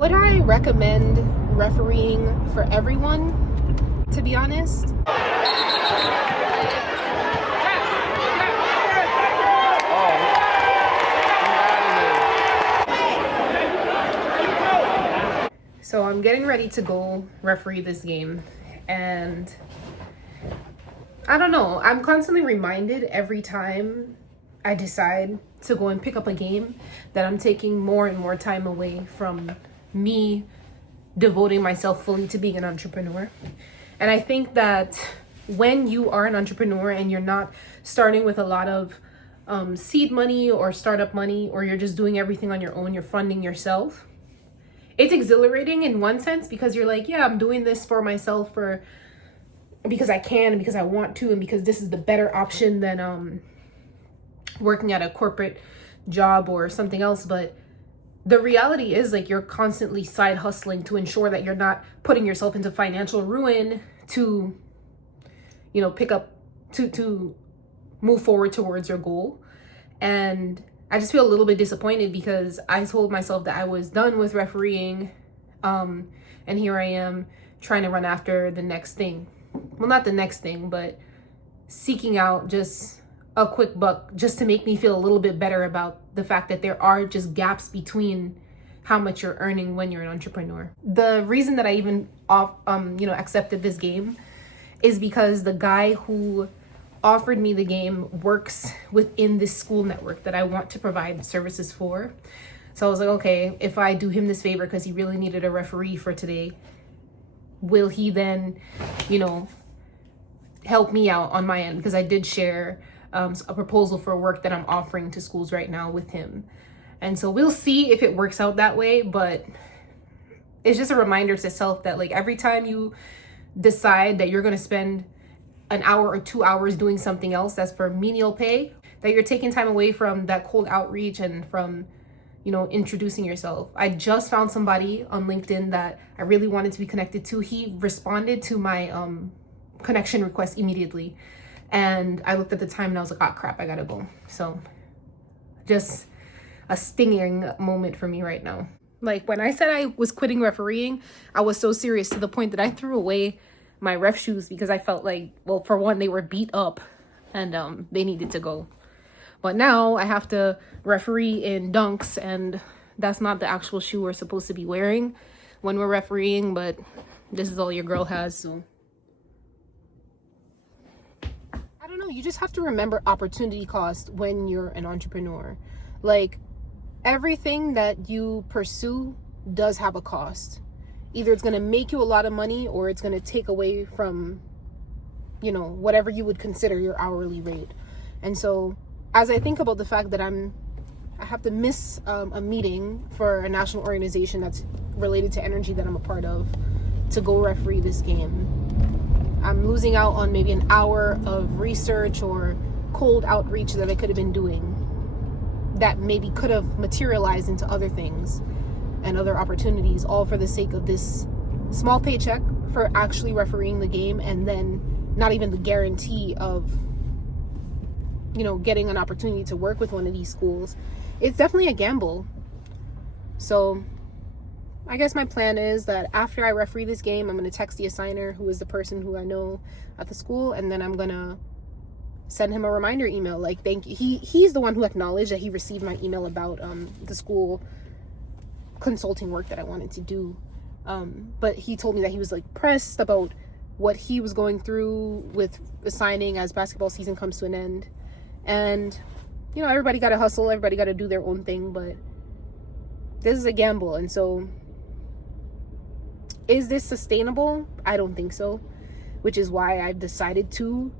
Would I recommend refereeing for everyone, to be honest? So I'm getting ready to go referee this game, and I don't know, I'm constantly reminded every time I decide to go and pick up a game that I'm taking more and more time away from me devoting myself fully to being an entrepreneur. And I think that when you are an entrepreneur and you're not starting with a lot of seed money or startup money, or you're just doing everything on your own, you're funding yourself, it's exhilarating in one sense because you're like, yeah, I'm doing this for myself because I can and because I want to and because this is the better option than working at a corporate job or something else. But the reality is, like, you're constantly side hustling to ensure that you're not putting yourself into financial ruin to, you know, pick up to move forward towards your goal. And I just feel a little bit disappointed because I told myself that I was done with refereeing, and here I am trying to run after the next thing. Well, not the next thing, but seeking out just a quick buck just to make me feel a little bit better about the fact that there are just gaps between how much you're earning when you're an entrepreneur. The reason that I even accepted this game is because the guy who offered me the game works within this school network that I want to provide services for. So I was like, okay, if I do him this favor because he really needed a referee for today, will he then, help me out on my end? Because I did share a proposal for work that I'm offering to schools right now with him. And so we'll see if it works out that way, but it's just a reminder to self that, like, every time you decide that you're going to spend an hour or 2 hours doing something else that's for menial pay, that you're taking time away from that cold outreach and from, introducing yourself. I just found somebody on LinkedIn that I really wanted to be connected to. He responded to my connection request immediately. And I looked at the time and I was like, oh crap, I gotta go. So just a stinging moment for me right now. Like, when I said I was quitting refereeing, I was so serious to the point that I threw away my ref shoes because I felt like, well, for one, they were beat up and they needed to go. But now I have to referee in dunks, and that's not the actual shoe we're supposed to be wearing when we're refereeing, but this is all your girl has, so. I don't know, you just have to remember opportunity cost when you're an entrepreneur. Like, everything that you pursue does have a cost. Either it's going to make you a lot of money or it's going to take away from, whatever you would consider your hourly rate. And so as I think about the fact that I have to miss a meeting for a national organization that's related to energy that I'm a part of to go referee this game, I'm losing out on maybe an hour of research or cold outreach that I could have been doing that maybe could have materialized into other things and other opportunities, all for the sake of this small paycheck for actually refereeing the game, and then not even the guarantee of, getting an opportunity to work with one of these schools. It's definitely a gamble. So I guess my plan is that after I referee this game, I'm going to text the assigner, who is the person who I know at the school, and then I'm going to send him a reminder email. Like, thank you. He's the one who acknowledged that he received my email about the school consulting work that I wanted to do. But he told me that he was, like, pressed about what he was going through with assigning as basketball season comes to an end. And, everybody got to hustle. Everybody got to do their own thing. But this is a gamble. And so, is this sustainable? I don't think so. Which is why I've decided to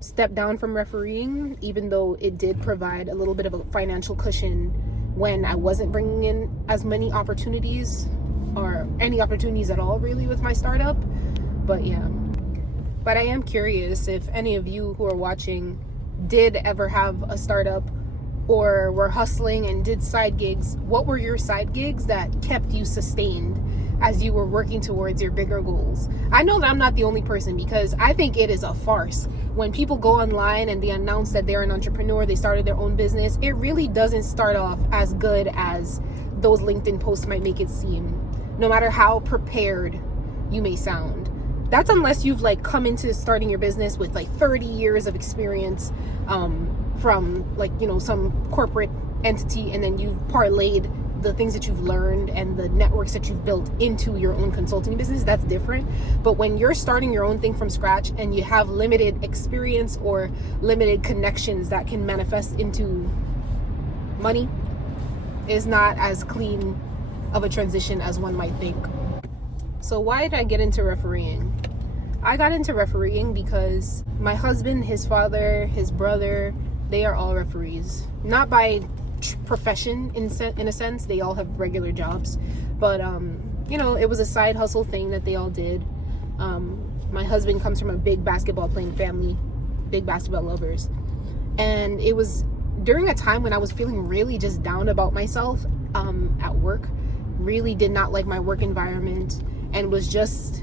step down from refereeing, even though it did provide a little bit of a financial cushion when I wasn't bringing in as many opportunities, or any opportunities at all, really, with my startup. But yeah. But I am curious if any of you who are watching did ever have a startup or were hustling and did side gigs. What were your side gigs that kept you sustained as you were working towards your bigger goals? I know that I'm not the only person, because I think it is a farce when people go online and they announce that they're an entrepreneur, they started their own business. It really doesn't start off as good as those LinkedIn posts might make it seem. no matter how prepared you may sound. That's unless you've like come into starting your business with like 30 years of experience from like, you know, some corporate entity, and then you parlayed the things that you've learned and the networks that you've built into your own consulting business. That's different. But when you're starting your own thing from scratch and you have limited experience or limited connections that can manifest into money, is not as clean of a transition as one might think. So why did I get into refereeing? I got into refereeing because my husband, his father, his brother, they are all referees. Not by profession in a sense, they all have regular jobs, but you know, it was a side hustle thing that they all did. My husband comes from a big basketball playing family, big basketball lovers, and it was during a time when I was feeling really just down about myself at work, really did not like my work environment, and was just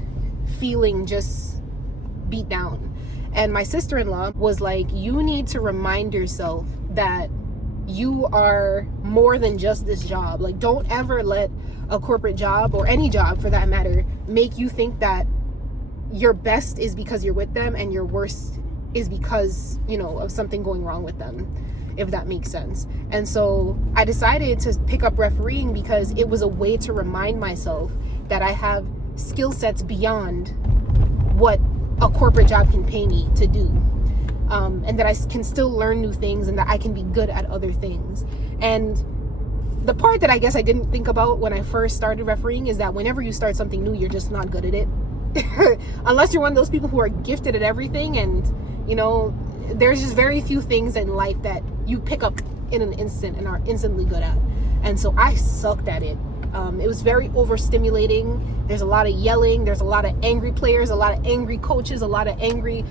feeling just beat down. And my sister-in-law was like, you need to remind yourself that you are more than just this job. Like, don't ever let a corporate job, or any job for that matter, make you think that your best is because you're with them and your worst is because, you know, of something going wrong with them, if that makes sense. And so I decided to pick up refereeing because it was a way to remind myself that I have skill sets beyond what a corporate job can pay me to do. And that I can still learn new things, and that I can be good at other things. And the part that I guess I didn't think about when I first started refereeing is that whenever you start something new, you're just not good at it. Unless you're one of those people who are gifted at everything, and, you know, there's just very few things in life that you pick up in an instant and are instantly good at. And so I sucked at it. It was very overstimulating. There's a lot of yelling. There's a lot of angry players, a lot of angry coaches, a lot of angry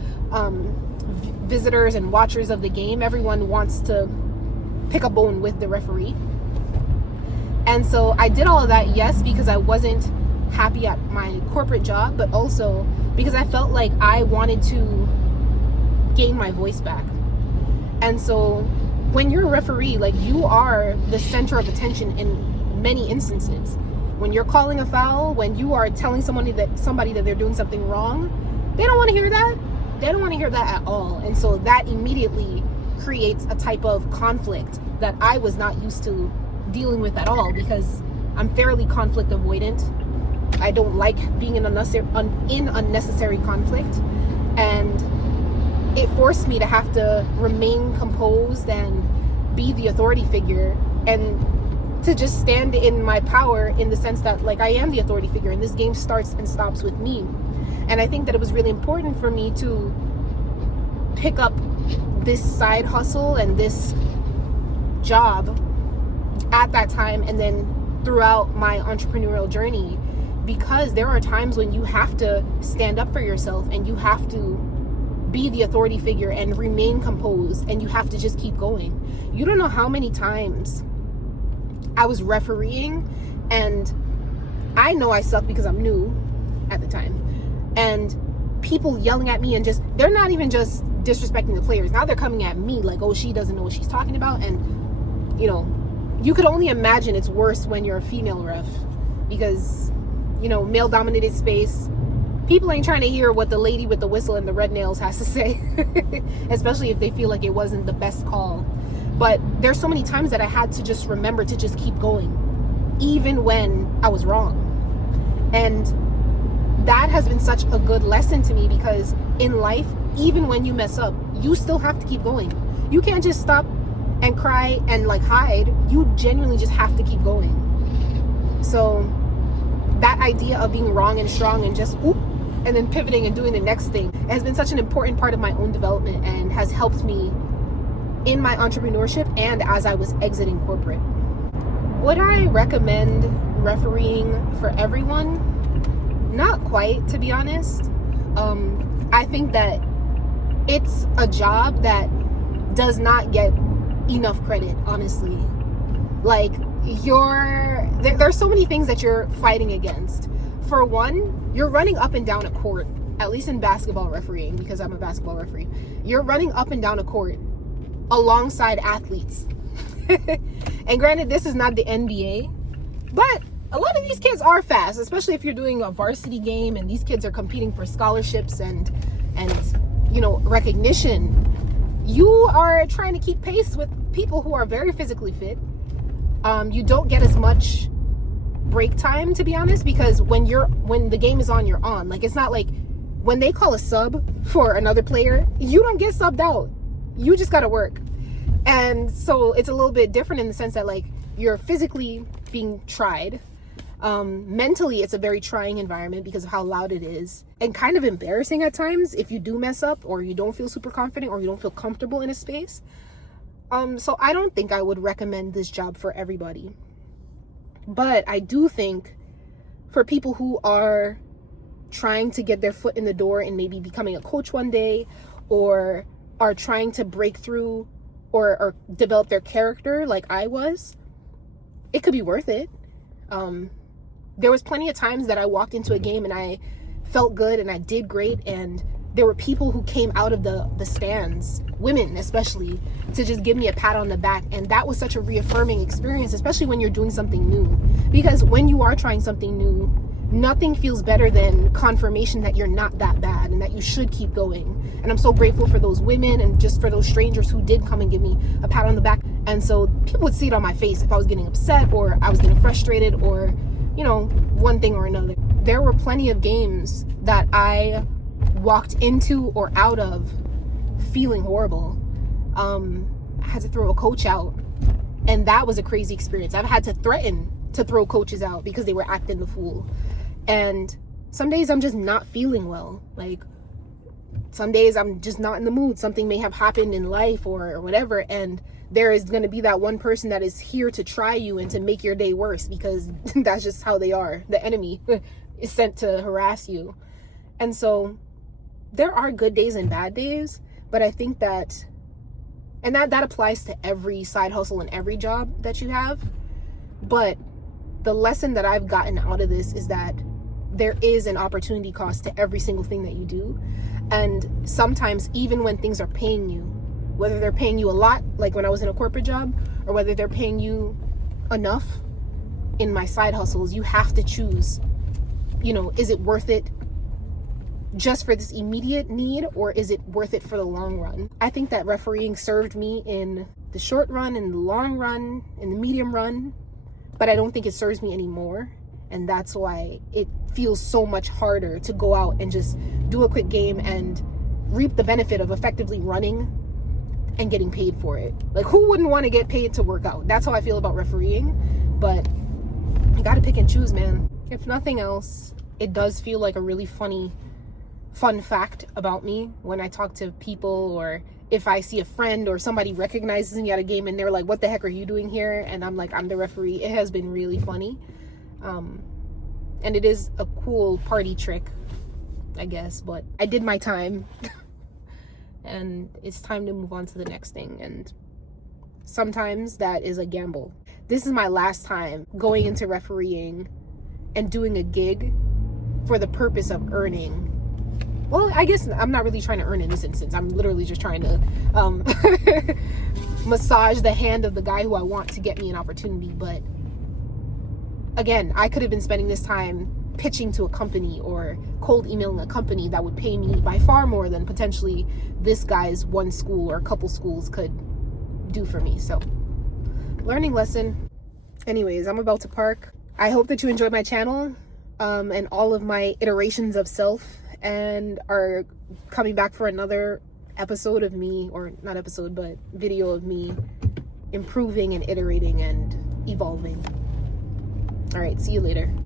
visitors and watchers of the game. Everyone wants to pick a bone with the referee. And so I did all of that, yes, because I wasn't happy at my corporate job, but also because I felt like I wanted to gain my voice back. And so when you're a referee, like, you are the center of attention in many instances. When you're calling a foul, when you are telling somebody that they're doing something wrong, they don't want to hear that. They don't want to hear that at all. And so that immediately creates a type of conflict that I was not used to dealing with at all, because I'm fairly conflict avoidant. I don't like being in unnecessary conflict, and it forced me to have to remain composed and be the authority figure, and to just stand in my power, in the sense that, like, I am the authority figure and this game starts and stops with me. And I think that it was really important for me to pick up this side hustle and this job at that time, and then throughout my entrepreneurial journey, because there are times when you have to stand up for yourself and you have to be the authority figure and remain composed, and you have to just keep going. You don't know how many times I was refereeing, and I know I suck because I'm new at the time, and people yelling at me, and just, they're not even just disrespecting the players. Now they're coming at me like, oh, she doesn't know what she's talking about. And, you know, you could only imagine it's worse when you're a female ref, because, you know, male dominated space, people ain't trying to hear what the lady with the whistle and the red nails has to say, especially if they feel like it wasn't the best call. But there's so many times that I had to just remember to just keep going, even when I was wrong. And that has been such a good lesson to me, because in life, even when you mess up, you still have to keep going. You can't just stop and cry and like hide. You genuinely just have to keep going. So that idea of being wrong and strong and just oop, and then pivoting and doing the next thing has been such an important part of my own development, and has helped me in my entrepreneurship and as I was exiting corporate. Would I recommend refereeing for everyone? Not quite, to be honest. I think that it's a job that does not get enough credit, honestly. Like, there's so many things that you're fighting against. For one, you're running up and down a court, at least in basketball refereeing, because I'm a basketball referee. You're running up and down a court alongside athletes. And granted, this is not the NBA, but a lot of these kids are fast, especially if you're doing a varsity game and these kids are competing for scholarships and you know, recognition. You are trying to keep pace with people who are very physically fit. You don't get as much break time, to be honest, because when the game is on, you're on. Like, it's not like when they call a sub for another player, you don't get subbed out. You just gotta work. And so it's a little bit different in the sense that, like, you're physically being tried. Mentally, it's a very trying environment because of how loud it is, and kind of embarrassing at times if you do mess up or you don't feel super confident or you don't feel comfortable in a space. So I don't think I would recommend this job for everybody. But I do think for people who are trying to get their foot in the door and maybe becoming a coach one day, or are trying to break through or develop their character like I was, it could be worth it. There was plenty of times that I walked into a game and I felt good and I did great, and there were people who came out of the stands, women especially, to just give me a pat on the back. And that was such a reaffirming experience, especially when you're doing something new. Because when you are trying something new, nothing feels better than confirmation that you're not that bad and that you should keep going. And I'm so grateful for those women and just for those strangers who did come and give me a pat on the back. And so people would see it on my face if I was getting upset or I was getting frustrated or, you know, one thing or another. There were plenty of games that I walked into or out of feeling horrible. I had to throw a coach out, and that was a crazy experience. I've had to threaten to throw coaches out because they were acting the fool. And some days I'm just not feeling well. Like, some days I'm just not in the mood. Something may have happened in life or whatever, and there is going to be that one person that is here to try you and to make your day worse, because that's just how they are. The enemy is sent to harass you. And so there are good days and bad days, but I think that, and that applies to every side hustle and every job that you have. But the lesson that I've gotten out of this is that there is an opportunity cost to every single thing that you do. And sometimes, even when things are paying you, whether they're paying you a lot, like when I was in a corporate job, or whether they're paying you enough in my side hustles, you have to choose, you know, is it worth it just for this immediate need, or is it worth it for the long run? I think that refereeing served me in the short run, in the long run, in the medium run, but I don't think it serves me anymore. And that's why it feels so much harder to go out and just do a quick game and reap the benefit of effectively running and getting paid for it. Like, who wouldn't want to get paid to work out? That's how I feel about refereeing. But you gotta pick and choose, man. If nothing else, it does feel like a really fun fact about me when I talk to people, or if I see a friend or somebody recognizes me at a game and they're like, what the heck are you doing here? And I'm like, I'm the referee. It has been really funny. And it is a cool party trick, I guess, but I did my time and it's time to move on to the next thing. And sometimes that is a gamble. This is my last time going into refereeing and doing a gig for the purpose of earning. Well, I guess I'm not really trying to earn in this instance. I'm literally just trying to massage the hand of the guy who I want to get me an opportunity. But again, I could have been spending this time pitching to a company or cold emailing a company that would pay me by far more than potentially this guy's one school or a couple schools could do for me. So, learning lesson. Anyways, I'm about to park. I hope that you enjoyed my channel and all of my iterations of self, and are coming back for another episode of me, or not episode, but video of me improving and iterating and evolving. All right, see you later.